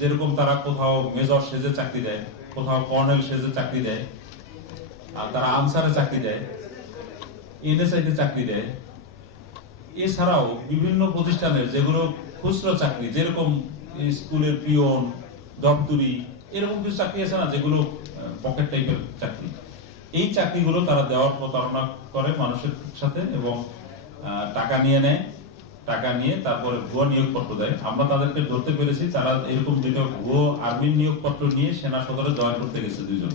যেরকম তারা কোথাও মেজর সেজে চাকরি দেয়, কোথাও কর্নেল সেজে চাকরি দেয়, আর তারা আনসারে চাকরি দেয়, এনএসআইতে চাকরি দেয়। এছাড়াও বিভিন্ন প্রতিষ্ঠানের যেগুলো খুচরো চাকরি, যেরকম স্কুলের পিয়ন, দপ্তরি, এরকম কিছু চাকরি আছে না যেগুলো পকেট টাইপের চাকরি, এই চাকরিগুলো তারা দেওয়ার প্রতারণা করে মানুষের সাথে এবং টাকা নিয়ে নেয়। টাকা নিয়ে তারপরে ভুয়া নিয়োগপত্র দেয়। আমরা তাদেরকে ধরতে পেরেছি, তারা এরকম দুটো ভুয়ো আর্মির নিয়োগপত্র নিয়ে সেনা সদরে জয়েন করতে গেছে দুইজন।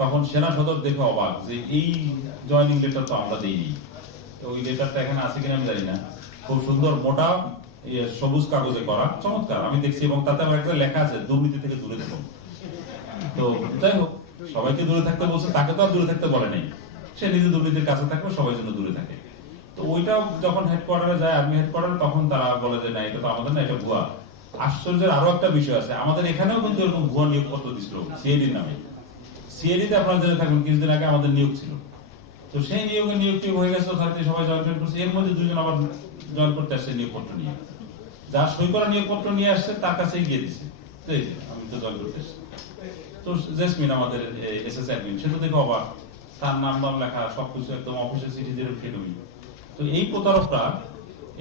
তখন সেনা সদর দেখে অবাক যে এই জয়েনিং লেটার তো আমরা দিইনি। তো ওই লেটারটা এখানে আছে কিনা আমি জানি না, খুব সুন্দর মোটা সবুজ কাগজে করা, চমৎকার আমি দেখছি, এবং তাতে আমার একটা লেখা আছে দুর্নীতি থেকে দূরে থাকুন। তো যাই হোক, সবাইকে দূরে থাকতে বলছে, তাকে তো আর দূরে থাকতে বলে নাই, সে নিজে দুর্নীতির কাছে থাকবে, সবাই জন্য দূরে থাকে। তো ওইটা যখন হেডকোয়ার্টারে যায়, আর্মি হেডকোয়ার্টার, তখন তারা বলে যে না এটা তো আমাদের না, এটা ভুয়া। আশ্চর্যের আরো একটা বিষয় আছে, আমাদের এখানেও কিন্তু এরকম ভুয়া নিয়োগপত্র দিছিল সিআইডির নামে। সিআইডিতে আপনারা জেনে থাকবেন কিছুদিন আগে আমাদের নিয়োগ ছিল, তো সেই নিয়োগে নিয়োগ হয়ে গেছে, সবাই জয়েন করছে। এর মধ্যে দুজন আবার জয়েন করতে আসছে নিয়োগপত্র নিয়ে, যা সই করা নিয়োগপত্র নিয়ে আসছে তার কাছেই গিয়ে দিচ্ছে, আমি তো জয়েন করতে আসছি। তো জেসমিন আমাদের এসএস অ্যাডমিন, সে তো দেখে অবাক, তার নাম লেখা, সবকিছু একদম অফিসের চিঠি যেরকম সেরকমই। তো এই প্রতারকরা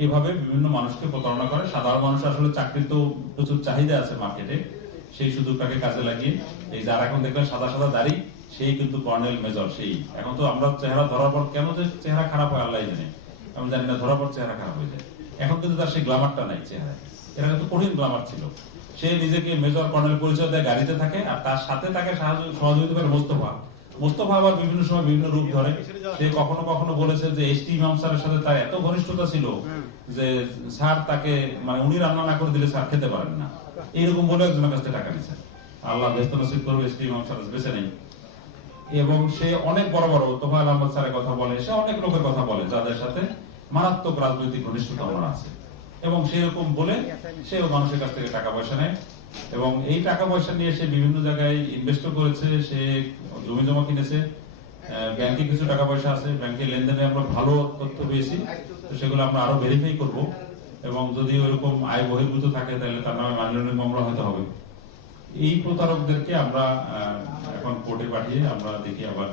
এভাবে বিভিন্ন মানুষকে প্রতারণা করে। সাধারণ মানুষ আসলে চাকরির তো প্রচুর চাহিদা আছে মার্কেটে, সেই সুযোগটাকে কাজে লাগিয়ে এই যারা এখন দেখবেন সাদা সাদা দাড়ি, সেই কিন্তু কর্নেল মেজর। সেই এখন তো আমরা চেহারা ধরার পর কেন যে চেহারা খারাপ হয় আল্লাহ জানে, আমি জানি না, ধরার পর চেহারা খারাপ হয়ে যায়। এখন কিন্তু তার সেই গ্লামারটা নাই চেহারায়, এরা কিন্তু কঠিন গ্লামার ছিল। সে নিজেকে মেজর কর্নেল পরিচয় দেয়, গাড়িতে থাকে, আর তার সাথে তাকে সহযোগিতা করে মোস্তফা। মোস্তফা আবার বিভিন্ন সময় বিভিন্ন রূপ ধরে। সে কখনো কখনো বলেছে যে এসটি ইমাম স্যারের সাথে তার এত ঘনিষ্ঠতা ছিল যে স্যার তাকে, মানে উনি রান্না না করে দিলে স্যার খেতে পারেন না, এইরকম বলে একজনের কাছ থেকে টাকা নিয়েছে। আল্লাহ ব্যস্ত নসিব করবে, এসটি ইমাম স্যার বেঁচে নেই। এবং সে অনেক বড় বড় তোফায়েল আহমদ স্যারের কথা বলে, সে অনেক লোকের কথা বলে যাদের সাথে মারাত্মক রাজনৈতিক ঘনিষ্ঠতা আমার আছে, এবং সেরকম বলে সেও মানুষের কাছ থেকে টাকা পয়সা নেয়। এবং এই টাকা পয়সা নিয়ে সে বিভিন্ন জায়গায় ইনভেস্ট করেছে, সে জমি জমা কিনেছে, ব্যাংকে কিছু টাকা পয়সা আছে, ব্যাংকের লেনদেনে আমরা ভালো তথ্য পেয়েছি, তো সেগুলো আমরা আরো ভেরিফাই করব, এবং যদি ওইরকম আয় বহির্ভূত থাকে তাহলে তার নামে মানি লন্ডারিং মামলা হতে হবে। এই প্রতারকদেরকে আমরা এখন কোর্টে পাঠিয়ে আমরা দেখি আবার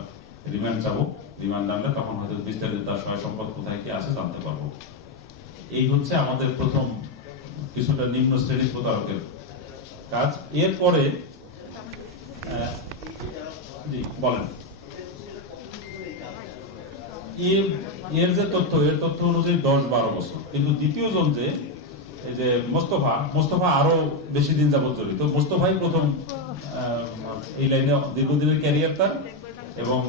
রিমান্ড চাবো। রিমান্ড আনলে তখন হয়তো বিস্তারিত তার সহায় সম্পদ কোথায় কি আছে জানতে পারবো। এই হচ্ছে আমাদের প্রথম কিছুটা নিম্ন শ্রেণীর প্রতারকের কাজ। এরপরে বলেন এর যে তথ্য, এর তথ্য অনুযায়ী 10-12 বছর, কিন্তু দ্বিতীয় জন যে এই যে মোস্তফা আরো বেশি দিন যাবত জড়িত। মোস্তফাই প্রথম এই লাইনে দীর্ঘদিনের ক্যারিয়ার তার, এবং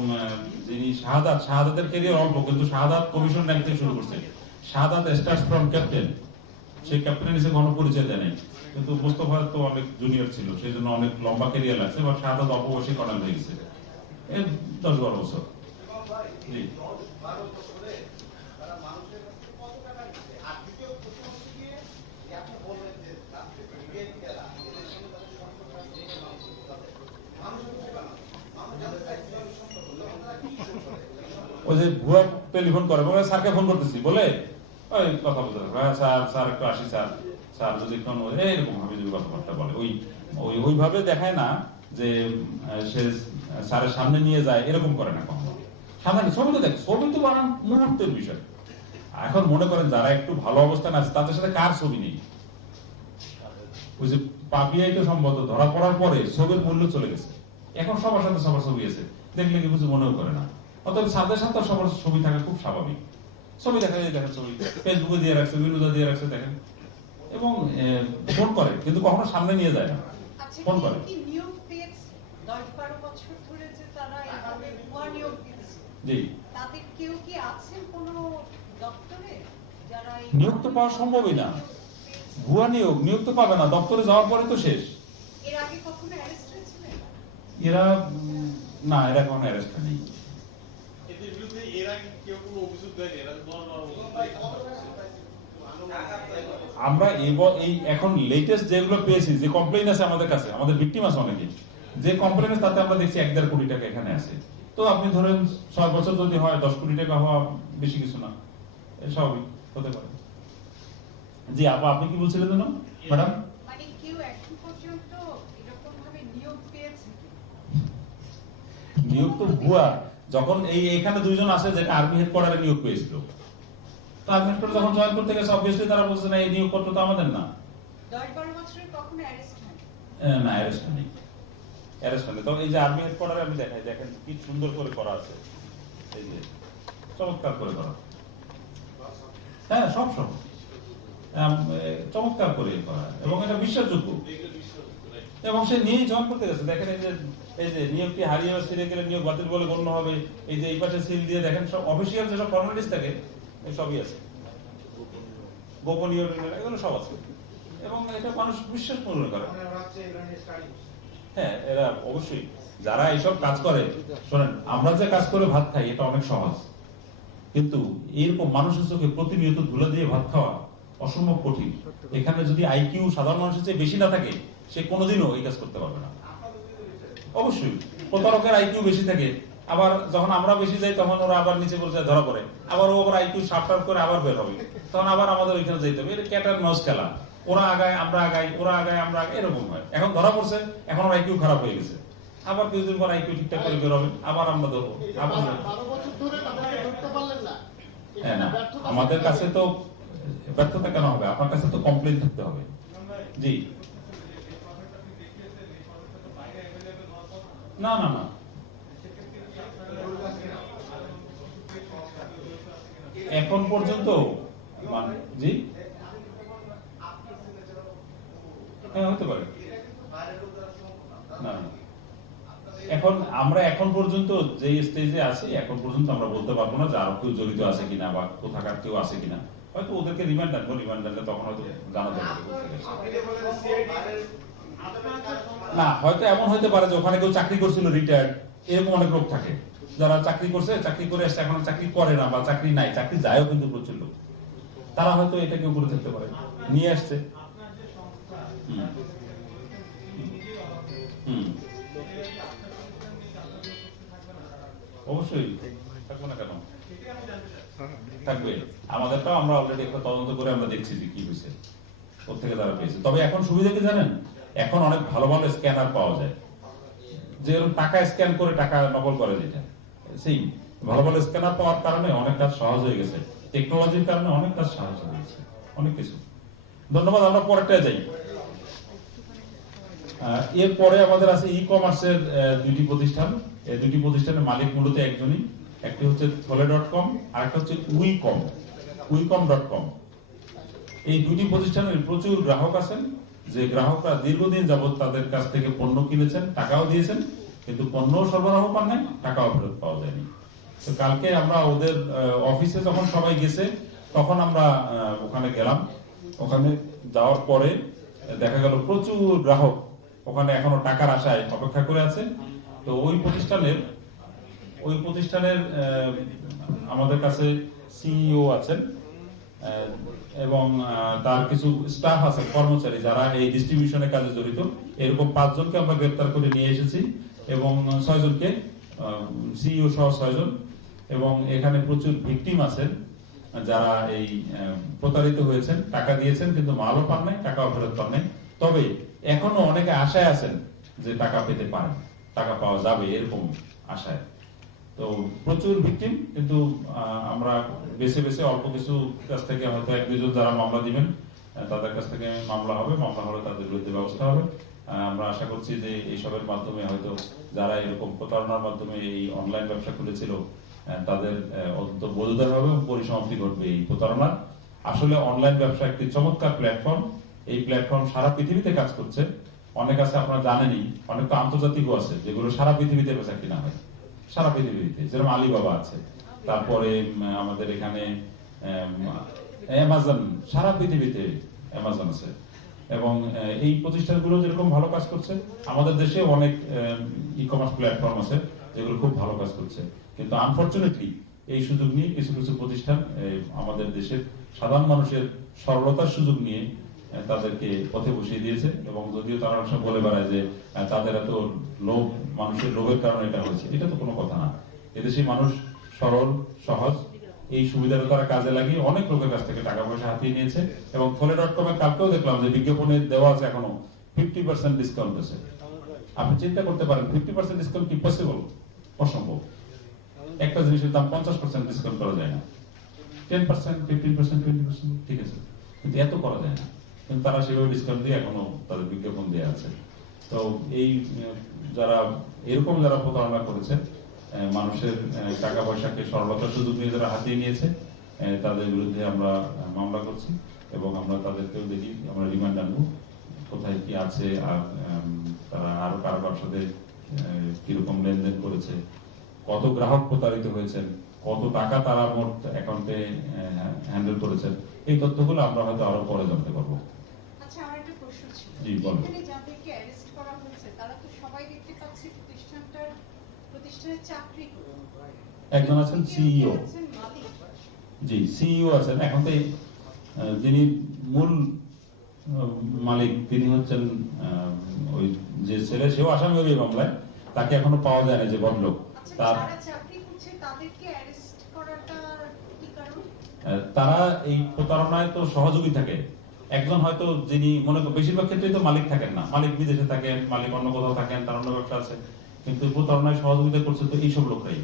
যিনি শাহাদাতের ক্যারিয়ার অল্প, কিন্তু শাহাদাত কমিশন র্যাঙ্ক থেকে শুরু করছে। শাহাদাত স্টার্টস ফ্রম ক্যাপ্টেন, সেই ক্যাপ্টেনের নিচে কোনো পরিচয় দেয় নাই, কিন্তু মোস্তফা তো অনেক জুনিয়র ছিল, সেই জন্য অনেক লম্বা ক্যারিয়ার লাগছে, বা শাহাদাত অল্প বয়সে কর্নেল হয়ে গেছে, 10-12 বছর। জি ওই যে ভুয়া টেলিফোন করে, বলে স্যারকে ফোন করতেছি, বলে ওই কথা বলতে স্যার একটু আসি, স্যার যদি এরকম ভাবে যদি কথাবার্তা বলে, ওইভাবে দেখায় না যে সে স্যারের সামনে নিয়ে যায়, এরকম করে না কখনো। সামনে ছবি তো দেখ, ছবি তো বানান মুহূর্তের বিষয়। এখন মনে করেন যারা একটু ভালো অবস্থান আছে তাদের সাথে কার ছবি নেই? ওই যে পাপিয়াই তো সম্ভবত ধরা পড়ার পরে ছবির মূল্য চলে গেছে, এখন সবার সাথে সবার ছবি আছে, দেখলে কি কিছু মনেও করে না। অতএব সাথে সাথে সবার ছবি থাকা খুব স্বাভাবিক। ছবি দেখেন ছবি ফেসবুকে দিয়ে রাখছে, বিনোদা দিয়ে রাখছে, দেখেন, এবং ফোন করে, কিন্তু কখনো সামনে নিয়ে যায় না, ফোন করে। জি, নিয়োগ তো পাওয়া সম্ভবই না, ভুয়া নিয়োগ তো পাবে না, দপ্তরে যাওয়ার পরে তো শেষ। এরা না, এরা কোনো অ্যারেস্ট নেই। আমরা এই এখন লেটেস্ট যেগুলো পেয়েছি, যে কমপ্লেইন আছে আমাদের কাছে, আমাদের ভিকটিম আছে অনেকে, যে কমপ্লেইন আছে তাতে আমরা দেখছি 1-1.5 কোটি টাকা এখানে আছে। তো আপনি ধরেন 6 বছর যদি হয় 10 কোটি টাকা হওয়া বেশি কিছু না, স্বাভাবিক হতে পারে। জি আপা, আপনি কি বলছিলেন যেন ম্যাডাম? এখন পর্যন্ত এরকম ভাবে নিয়োগ পেয়েছে কি? নিয়োগ তো ভুয়া। যখন এখানে দুইজন আছে যে আর্মি হেডকোয়ার্টারে নিয়োগ পেয়েছিল, তো আর্মি হেডকোয়ার্টার যখন জয়েন করতে গেছে অবভিয়াসলি তারা বলছে না এই নিয়োগপত্র তো আমাদের না। 10-12 বছরের কখনো অ্যারেস্ট হয় না, অ্যারেস্ট নেই, অ্যারেস্ট নেই। তবে এই যে আর্মি হেডকোয়ার্টারে আমি দেখাই, দেখেন কি সুন্দর করে করা আছে, এই যে চমৎকার করে করা, হ্যাঁ সব চমৎকার করে করা, এবং এটা বিশ্বাসযোগ্য, এবং সে নিয়েই জয়েন করতে গেছে। দেখেন এই যে নিয়োগটি হারিয়ে ছিঁড়ে গেলে নিয়োগ বাতিল বলে গণ্য হবে, এই যে এই পাশে সিল দিয়ে দেখেন সব অফিসিয়াল যেসব ফর্মালিটিস থাকে এই সবই আছে, গোপনীয় এগুলো সব আছে, এবং এটা মানুষ বিশ্বাস মনে করে। হ্যাঁ, এরা অবশ্যই যারা এইসব কাজ করে, শোনেন আমরা যে কাজ করে ভাত খাই এটা অনেক সহজ, কিন্তু এরকম মানুষের চোখে প্রতিনিয়ত ধুলা দিয়ে ভাত খাওয়া অসম্ভব কঠিন। এখানে যদি আইকিউ সাধারণ মানুষের চেয়ে বেশি না থাকে, সে কোনোদিনও এই কাজ করতে পারবে না। অবশ্যই প্রতারকের আইকিউ বেশি থাকে, আবার যখন আমরা বেশি যাই তখন ওরা আবার নিচে পর্যায়ে ধরা পড়ে, আবার ও আবার আইকিউ সাফটার করে আবার বের হবে, তখন আবার আমাদের ওইখানে যেতে হবে। এটা ক্যাট অ্যান্ড মাউস খেলা, ওরা আগায় আমরা আগাই, ওরা আগায় আমরা আগাই, এরকম হয়। এখন ধরা পড়ছে, এখন ওর আইকিউ খারাপ হয়ে গেছে, আবার কিছুদিন পর আইকিউ ঠিকঠাক করে বের হবে, আবার আমরা ধরবো। হ্যাঁ না, আমাদের কাছে তো ব্যর্থতা কেন হবে? আপনার কাছে তো কমপ্লেইন থাকতে হবে। জি না না না, এখন পর্যন্ত জি হ্যাঁ হতে পারে না। এখন পর্যন্ত যে স্টেজে আছি, এখন পর্যন্ত আমরা বলতে পারবো না যে আরো কেউ জড়িত আছে কিনা বা কোথাকার কেউ আছে কিনা। হয়তো ওদেরকে রিমান্ড আনবো, রিমান্ড আনলে তখন হয়তো জানা যাবে। না, হয়তো এমন হতে পারে যে ওখানে কেউ চাকরি করছিল রিটায়ার্ড, এরকম অনেক লোক থাকে যারা চাকরি করছে, চাকরি করে আসছে, এখন চাকরি করে না বা চাকরি নাই, চাকরি যায়ও কিন্তু প্রচুর লোক, তারা হয়তো এটাকে উপরে থাকতে পারে, নিয়ে আসছে। অবশ্যই থাকবো না কেন, থাকবে। আমাদেরটাও আমরা অলরেডি একটা তদন্ত করে আমরা দেখছি যে কি হয়েছে, কোথেকে তারা পেয়েছে। তবে এখন সুবিধা কি জানেন, এখন অনেক ভালো ভালো স্ক্যানার পাওয়া যায়, যে টাকা স্ক্যান করে টাকা নকল করে, যেটা সেই ভালো ভালো স্ক্যানার পাওয়ার কারণে অনেক কাজ সহজ হয়ে গেছে, টেকনোলজির কারণে অনেক কাজ সহজ হয়ে গেছে, অনেক কিছু। ধন্যবাদ। আমরা পরেরটা যাই। এরপরে আমাদের আছে ই কমার্সের দুইটি প্রতিষ্ঠান। এই দুটি প্রতিষ্ঠানের মালিক মূলত একজনই, একটি হচ্ছে থলে.com আর একটা হচ্ছে উইকম.com। এই দুটি প্রতিষ্ঠানের প্রচুর গ্রাহক আছেন, যে গ্রাহকরা দীর্ঘদিন যাবত তাদের কাছ থেকে পণ্য কিনেছেন, টাকাও দিয়েছেন, কিন্তু পণ্য সরবরাহ পান নাই, টাকাও ফেরত পাওয়া যায়নি। তো কালকে আমরা ওদের অফিসে যখন সবাই গেছে, তখন আমরা ওখানে গেলাম। ওখানে যাওয়ার পরে দেখা গেল প্রচুর গ্রাহক ওখানে এখনো টাকার আশায় অপেক্ষা করে আছে। তো ওই প্রতিষ্ঠানের আমাদের কাছে সিইও আছেন এবং তার কিছু স্টাফ আছে, কর্মচারী যারা এই ডিস্ট্রিবিউশনের কাজে জড়িত। এরকম 5 জনকে আমরা গ্রেফতার করে নিয়ে এসেছি, এবং 6 জনকে, সিইও সহ 6 জন। এবং এখানে প্রচুর ভিকটিম আছেন যারা এই প্রতারিত হয়েছেন, টাকা দিয়েছেন কিন্তু মালও পান নাই, টাকাও ফেরত পান নাই। তবে এখনো অনেকে আশায় আছেন যে টাকা পেতে পারেন, টাকা পাওয়া যাবে এরকম আশায়। তো প্রচুর ভিকটিম, কিন্তু আমরা বেছে বেছে অল্প কিছু কাছ থেকে হয়তো 1-2 জন যারা মামলা দিবেন তাদের কাছ থেকে মামলা হবে, মামলা হলে তাদের বিরুদ্ধে ব্যবস্থা হবে। আমরা আশা করছি যে এইসবের মাধ্যমে হয়তো যারা এরকম প্রতারণার মাধ্যমে এই অনলাইন ব্যবসা খুলেছিল তাদের অন্তত বোধোদয় হবে এবং পরিসমাপ্তি ঘটবে এই প্রতারণার। আসলে অনলাইন ব্যবসা একটি চমৎকার প্ল্যাটফর্ম। এই প্ল্যাটফর্ম সারা পৃথিবীতে কাজ করছে। অনেক আছে আপনারা জানেনই, অনেক তো আন্তর্জাতিকও আছে যেগুলো সারা পৃথিবীতে বেচা কিনা হয়, সারা পৃথিবীতে, যেরকম আলিবাবা আছে, তারপরে আমাদের এখানে অ্যামাজন, সারা পৃথিবীতে অ্যামাজন আছে। এবং এই প্রতিষ্ঠানগুলো যেরকম ভালো কাজ করছে, আমাদের দেশে অনেক ই কমার্স প্ল্যাটফর্ম আছে যেগুলো খুব ভালো কাজ করছে। কিন্তু আনফরচুনেটলি এই সুযোগ নিয়ে কিছু কিছু প্রতিষ্ঠান আমাদের দেশের সাধারণ মানুষের সরলতার সুযোগ নিয়ে তাদেরকে পথে বসিয়ে দিয়েছে। এবং যদিও তারা অনেক সময় বলে বেড়ায় যে তাদের এত লোভ, মানুষের লোভের কারণে এটা হয়েছে, এটা তো কোনো কথা না। এদেশে মানুষ সরল, সহজ, এই সুবিধাটা তারা কাজে লাগিয়ে অনেক লোকের কাছ থেকে টাকা পয়সা হাতিয়ে নিয়েছে। এবং থলে.com এর কালকেও দেখলাম যে বিজ্ঞাপনে দেওয়া আছে এখনো 50% ডিসকাউন্ট আছে। আপনি চিন্তা করতে পারেন 50% ডিসকাউন্ট কি পসিবল? অসম্ভব। একটা জিনিসের দাম 50% ডিসকাউন্ট করা যায় না। 10%, 15%, 20% ঠিক আছে, কিন্তু এত করা যায় না। কিন্তু তারা সেভাবে ডিসকাউন্ট দিয়ে এখনো তাদের বিজ্ঞাপন দেওয়া আছে। তো এই যারা এরকম যারা প্রতারণা করেছে, মানুষের টাকা পয়সাকে সরলতার সুযোগ নিয়ে যারা হাতিয়ে নিয়েছে, তাদের বিরুদ্ধে আমরা মামলা করছি এবং আমরা তাদেরকেও দেখি, আমরা রিমান্ড আনবো কোথায় কি আছে, আর তারা আরো কারোর সাথে কিরকম লেনদেন করেছে, কত গ্রাহক প্রতারিত হয়েছেন, কত টাকা তারা মোট অ্যাকাউন্টে হ্যান্ডেল করেছেন, এই তথ্যগুলো আমরা হয়তো আরো পরে জানতে পারবো। আচ্ছা, আমার একটা প্রশ্ন ছিল। জি, বলুন। এখানে যাদেরকে অ্যারেস্ট করা হয়েছে তারা তো সবাই দেখতে পাচ্ছি প্রতিষ্ঠানে চাকরি করে। একজন আছেন সিইও। আছেন মালিক। জি, সিইও আছেন। এখন তো যিনি মূল মালিক তিনি হচ্ছেন ওই যে ছেলে, সেও আসামি হবে এই মামলায়, তাকে এখনো পাওয়া যায় না যে ভদ্রলোক। আচ্ছা, তার যারা চাকরি করছে তাদেরকে অ্যারেস্ট করাটা কি কারণ? তারা এই প্রতারণায় তো সহযোগী থাকে। একজন হয়তো যিনি মনে করেন, বেশিরভাগ ক্ষেত্রেই তো মালিক থাকেন না, মালিক বিদেশে থাকেন, মালিক অন্য কোথাও থাকেন, তার অন্য ব্যবসা আছে, কিন্তু প্রতারণায় সহযোগিতা করছে তো এইসব লোকরাই।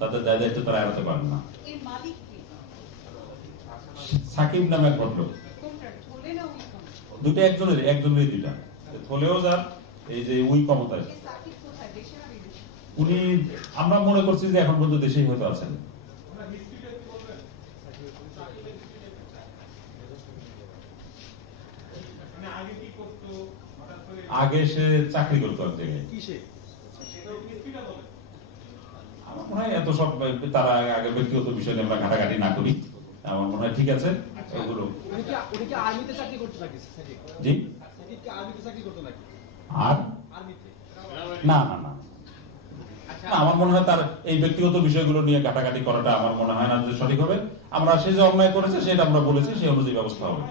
তাদের দায় দায়িত্ব তারা এড়াতে পারেন না। এই মালিক কে? সাকিব নামে এক ভদ্রলোক। কোনটা, থলে না উইকম? দুটো একজনেরই দুইটা, হলেও যার এই যে উই ক্ষমতায়। এই সাকিব কোথায়, দেশে না বিদেশে? উনি, আমরা মনে করছি যে এখন পর্যন্ত দেশেই হয়তো আছেন। আগে সে চাকরি করতো এক জায়গায়। আমার মনে হয় এত সব তারা আগে ব্যক্তিগত বিষয় নিয়ে আমরা ঘাটাঘাটি না করি। আমার মনে হয় ঠিক আছে ওগুলো। উনি কি আর্মিতে চাকরি করতে নাকি? জি, সাকিব কি আর্মিতে চাকরি করতে নাকি? আর আর্মিতে? না না না না, আমার মনে হয় তার এই ব্যক্তিগত বিষয়গুলো নিয়ে ঘাটাঘাটি করাটা আমার মনে হয় না যে সঠিক হবে। আমরা সে যে অন্যায় করেছে সেটা আমরা বলেছি, সেই অনুযায়ী ব্যবস্থা হবে।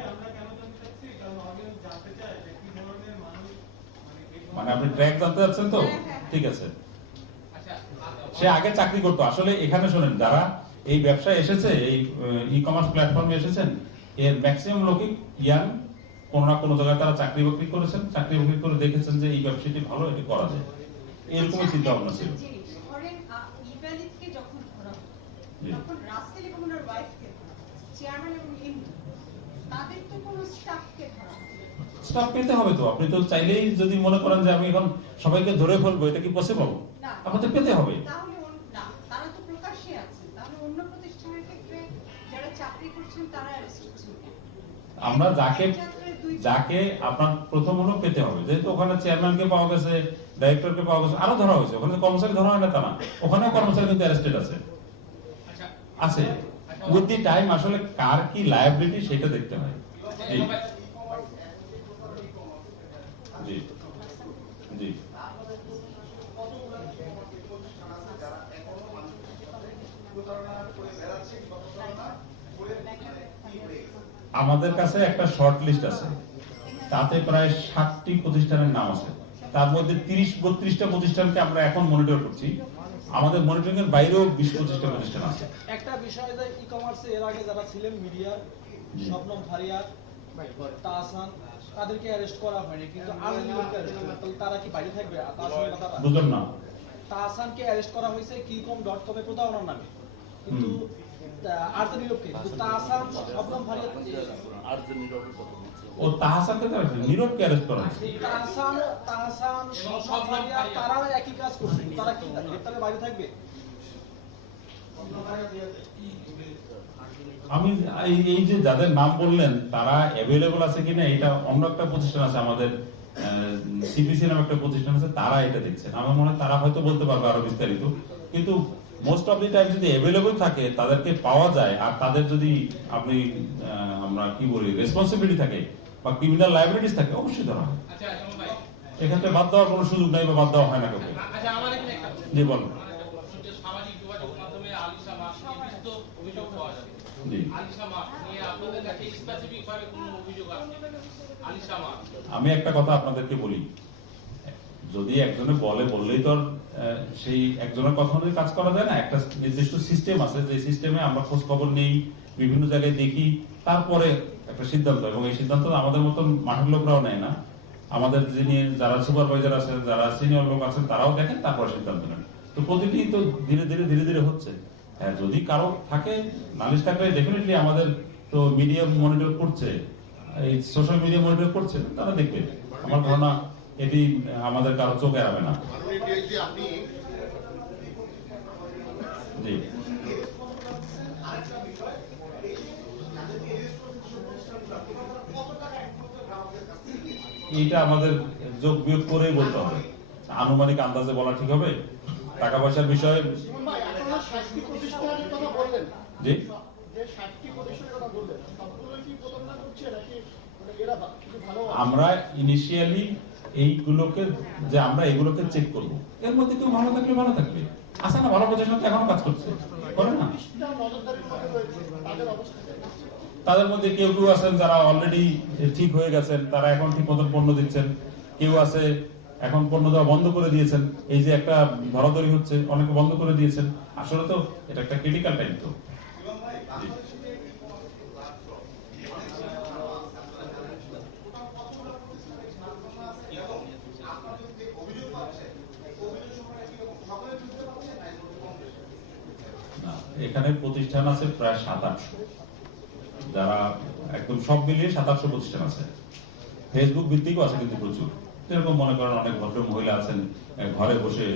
মানে আপনি ট্র্যাক জানতে যাচ্ছেন তো? ঠিক আছে। সে আগে চাকরি করতো। আসলে এখানে শোনেন, যারা এই ব্যবসায় এসেছে, এই ই কমার্স প্ল্যাটফর্মে এসেছেন, এর ম্যাক্সিমাম লোকই ইয়াং, কোনো না কোনো জায়গায় তারা চাকরি বাকরি করেছেন, চাকরি বাকরি করে দেখেছেন যে এই ব্যবসাটি ভালো, এটি করা যায়, এরকমই চিন্তা ভাবনা ছিল। ধরেন ইভ্যালিডকে যখন ধরা হলো, জি। তখন রাসেল এবং ওনার ওয়াইফকে ধরা হচ্ছে, চেয়ারম্যান এবং এমডি, তাদের তো কোনো স্টাফকে ধরা হলো। স্টাফ পেতে হবে তো। আপনি তো চাইলেই যদি মনে করেন যে আমি এখন সবাইকে ধরে ফেলবো, এটা কি পসিবল? না, আপনাদের পেতে হবে। তাহলে না, তারা তো প্রকাশ্যে আছেন, তাহলে অন্য প্রতিষ্ঠানের ক্ষেত্রে যারা চাকরি করছেন তারা অ্যারেস্ট হচ্ছেন কেন? আমরা এক যাত্রায় দুই যাকে আপনার প্রথম হলো পেতে হবে, যেহেতু ওখানে চেয়ারম্যানকে পাওয়া গেছে, ডাইরেক্টরকে পাওয়া গেছে, আরো ধরা হয়েছে, ওখানে কর্মচারী ধরা হয় না তা না, ওখানেও কর্মচারী কিন্তু অ্যারেস্টেড আছে। আছে উইথ দি টাইম আসলে কার কি লায়াবিলিটি সেটা দেখতে হয়। জি জি জি। আমাদের কাছে একটা শর্ট লিস্ট আছে, তাতে প্রায় 60টি প্রতিষ্ঠানের নাম আছে। তার মধ্যে 30-32টা প্রতিষ্ঠানকে আমরা এখন মনিটর করছি। আমাদের মনিটরিং এর বাইরেও 20-25টা প্রতিষ্ঠান আছে। একটা বিষয় যে ই কমার্সে এর আগে যারা ছিলেন মিডিয়ার, শবনম ফারিয়ার, তাহসান, তাদেরকে অ্যারেস্ট করা হয়নি, কিন্তু আরজনীকে অ্যারেস্ট করা, তাহলে তারা কি বাইরে থাকবে? তাহসান বা তারা? বুঝলাম না। তাহসানকে অ্যারেস্ট করা হয়েছে কিকম.com এ প্রতারণার নামে, কিন্তু আরজনীকে, কিন্তু তাহসান, শবনম ফারিয়ার, ও তাহসানকে তো নীরবকে অ্যারেস্ট করা হয়েছে। তাহসান, শবনম ফারিয়ার, তারাও একই কাজ করছে, তারা কি গ্রেপ্তারের বাইরে থাকবে? আমি এই যে যাদের নাম বললেন তারা অ্যাভেলেবল আছে কিনা, এটা অন্য একটা প্রতিষ্ঠান আছে আমাদের, সিপিসি নামে একটা প্রতিষ্ঠান আছে, তারা এটা দেখছেন। আমার মনে হয় তারা হয়তো বলতে পারবে আরো বিস্তারিত, কিন্তু মোস্ট অফ দি টাইম যদি অ্যাভেলেবল থাকে, তাদেরকে পাওয়া যায়, আর তাদের যদি আপনি আমরা কি বলি রেসপন্সিবিলিটি থাকে বা ক্রিমিনাল লায়াবিলিটিস থাকে, অবশ্যই ধরা হয়। এক্ষেত্রে বাদ দেওয়ার কোনো সুযোগ নাই বা বাদ দেওয়া হয় না কাউকে। জি বলুন। সামাজিক যোগাযোগ মাধ্যমে আলিশা মাস নির্দিষ্ট অভিযোগ পাওয়া যাবে। জি। আলিশা মাস নিয়ে আপনাদের কাছে স্পেসিফিক ভাবে কোনো অভিযোগ আছে? আলিশা মাস, আমি একটা কথা আপনাদেরকে বলি, যদি একজনে বললেই তো আর সেই একজনের কথা অনুযায়ী কাজ করা যায় না। একটা নির্দিষ্ট সিস্টেম আছে, যে সিস্টেমে আমরা খোঁজ খবর নেই, বিভিন্ন জায়গায় দেখি, তারপরে একটা সিদ্ধান্ত, এবং এই সিদ্ধান্ত আমাদের মতন মাঠের লোকরাও নেয় না, আমাদের যারা সুপারভাইজার আছেন, যারা সিনিয়র লোক আছেন, তারাও দেখেন, তারপর সিদ্ধান্ত নেন। তো প্রতিটি তো ধীরে ধীরে হচ্ছে। হ্যাঁ, যদি কারো থাকে, নালিশ থাকলে ডেফিনেটলি আমাদের তো মিডিয়া মনিটর করছে, এই সোশ্যাল মিডিয়া মনিটর করছে, তারা দেখবে। আমার ধারণা এটি আমাদের কারো চোখে এড়াবে না। জি, এইটা আমাদের যোগ বিয়োগ করেই বলতে হবে, আনুমানিক আন্দাজে বলা ঠিক হবে? টাকা পয়সার বিষয়ে জি, আমরা ইনিশিয়ালি এইগুলোকে যে আমরা এগুলোকে চেক করব, এর মধ্যে কেউ ভালো থাকলে ভালো থাকবে, আছে না ভালো প্রতিষ্ঠান তো এখনো কাজ করছে, করে না? তাদের মধ্যে কেউ আছেন যারা অলরেডি ঠিক হয়ে গেছেন, তারা এখন ঠিক মতন পণ্য দিচ্ছেন, কেউ আছে এখন পণ্য দেওয়া বন্ধ করে দিয়েছেন। এই যে একটা ধরাধরি হচ্ছে, অনেকে বন্ধ করে দিয়েছেন। আসলে তো এটা একটা ক্রিটিক্যাল টাইম। তো এখানে প্রতিষ্ঠান আছে প্রায় 700-800, যারা একদম সব মিলিয়ে 700-800 প্রতিষ্ঠান আছে। ফেসবুক ভিত্তিকও আছে কিন্তু প্রচুর। যেরকম মনে করেন অনেক ভদ্র মহিলা আছেন, ঘরে বসে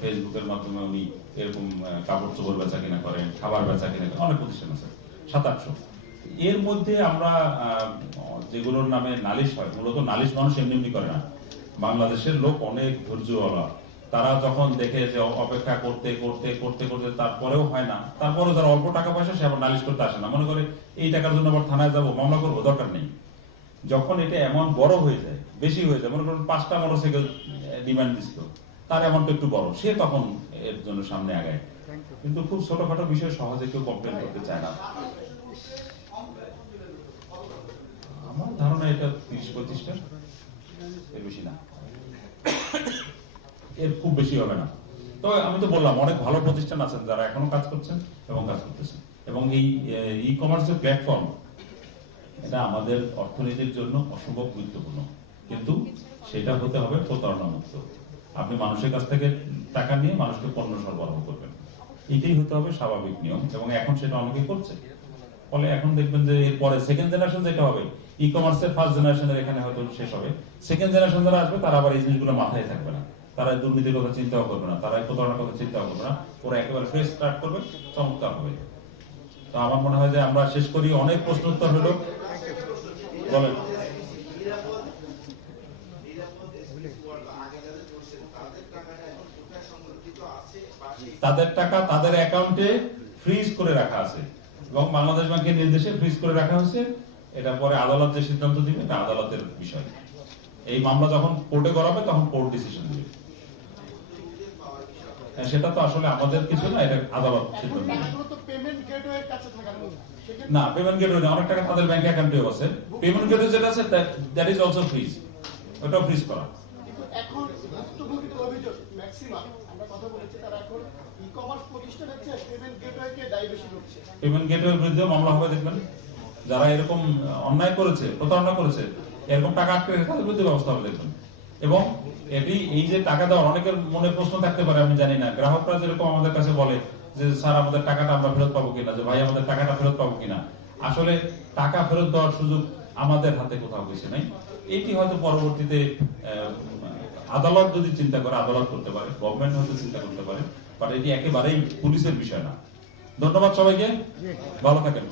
ফেসবুকের মাধ্যমে উনি এরকম কাপড় চোপড় বেচা কিনা করেন, খাবার বেচা কিনা করেন, অনেক প্রতিষ্ঠান আছে 700-800। এর মধ্যে আমরা যেগুলোর নামে নালিশ হয়, মূলত নালিশ মানুষ এমনি করে না। বাংলাদেশের লোক অনেক ধৈর্যওয়ালা, তারা যখন দেখে যে অপেক্ষা করতে করতে করতে করতে তারপরেও হয় না, তারপরেও যারা অল্প টাকা পয়সা, সে আবার নালিশ করতে আসে না, মনে করে এই টাকার জন্য আবার থানায় যাবো, মামলা করবো, দরকার নেই। যখন এটা এমন বড় হয়ে যায়, বেশি হয়ে যায়, মনে করেন 5টা মোটরসাইকেল ডিমান্ড দিচ্ছিল, তার অ্যামাউন্ট একটু বড়, সে তখন এর জন্য সামনে আগায়। কিন্তু খুব ছোটখাটো বিষয় সহজে কেউ কমপ্লেন করতে চায় না। আমার ধারণা এটা 30-35টা, এর বেশি না, এর খুব বেশি হবে না। তো আমি তো বললাম অনেক ভালো প্রতিষ্ঠান আছেন যারা এখনো কাজ করছেন এবং কাজ করতেছেন। এবং এই ই কমার্সের প্ল্যাটফর্ম, এটা আমাদের অর্থনীতির জন্য অসম্ভব গুরুত্বপূর্ণ, কিন্তু সেটা হতে হবে প্রতারণা মুক্ত। আপনি মানুষের কাছ থেকে টাকা নিয়ে মানুষকে পণ্য সরবরাহ করবেন, এটাই হতে হবে স্বাভাবিক নিয়ম, এবং এখন সেটা অনেকে করছে। ফলে এখন দেখবেন যে এরপরে সেকেন্ড জেনারেশন যেটা হবে, ই কমার্সের ফার্স্ট জেনারেশনের এখানে হয়তো শেষ হবে, সেকেন্ড জেনারেশন যারা আসবে তারা আবার এই জিনিসগুলো মাথায় থাকবে না, তারা দুর্নীতির কথা চিন্তাও করবে না, তারা প্রতারণার কথা চিন্তাও করবে না, ওরা একেবারে ফ্রেশ স্টার্ট করবে, চমৎকার হবে। তো আমার মনে হয় যে আমরা শেষ করি, অনেক প্রশ্ন উত্তর হলো। বলেন। তাদের টাকা তাদের অ্যাকাউন্টে ফ্রিজ করে রাখা আছে, এবং বাংলাদেশ ব্যাংকের নির্দেশে ফ্রিজ করে রাখা হয়েছে। এটা পরে আদালত যে সিদ্ধান্ত দিবে, এটা আদালতের বিষয়। এই মামলা যখন কোর্টে গড়াবে, তখন কোর্ট ডিসিশন দিবে। সেটা তো আসলে আমাদের কিছু না, এটা আদালত সিদ্ধান্ত দিবে। না, পেমেন্ট গেটওয়ে না, অনেক টাকা তাদের ব্যাংক অ্যাকাউন্টেও আছে। পেমেন্ট গেটওয়ে যেটা আছে, দ্যাট ইজ অলসো ফ্রিজ, ওটাও ফ্রিজ করা। এখন ভুক্তভোগীদের অভিযোগ ম্যাক্সিমাম আমরা কথা বলেছি, তারা এখন ই-কমার্স প্রতিষ্ঠানের চেয়ে পেমেন্ট গেটওয়েকে দায়ী বেশি করছে। পেমেন্ট গেটওয়ের বিরুদ্ধে মামলা হবে, দেখবেন যারা এরকম অন্যায় করেছে, প্রতারণা করেছে, এরকম টাকা আটকে রেখে তাদের বিরুদ্ধে ব্যবস্থা হবে, দেখবেন। এবং এটি এই যে টাকা দেওয়ার, অনেকের মনে প্রশ্ন থাকতে পারে, আমি জানি না, গ্রাহকরা যেরকম আমাদের কাছে বলে যে স্যার আমাদের টাকাটা আমরা ফেরত পাবো কিনা, যে ভাই আমাদের টাকাটা ফেরত পাবো কিনা। আসলে টাকা ফেরত দেওয়ার সুযোগ আমাদের হাতে কোথাও কিছু নেই। এটি হয়তো পরবর্তীতে আদালত যদি চিন্তা করে, আদালত করতে পারে, গভর্নমেন্ট হয়তো চিন্তা করতে পারে, বাট এটি একেবারেই পুলিশের বিষয় না। ধন্যবাদ সবাইকে, ভালো থাকেন।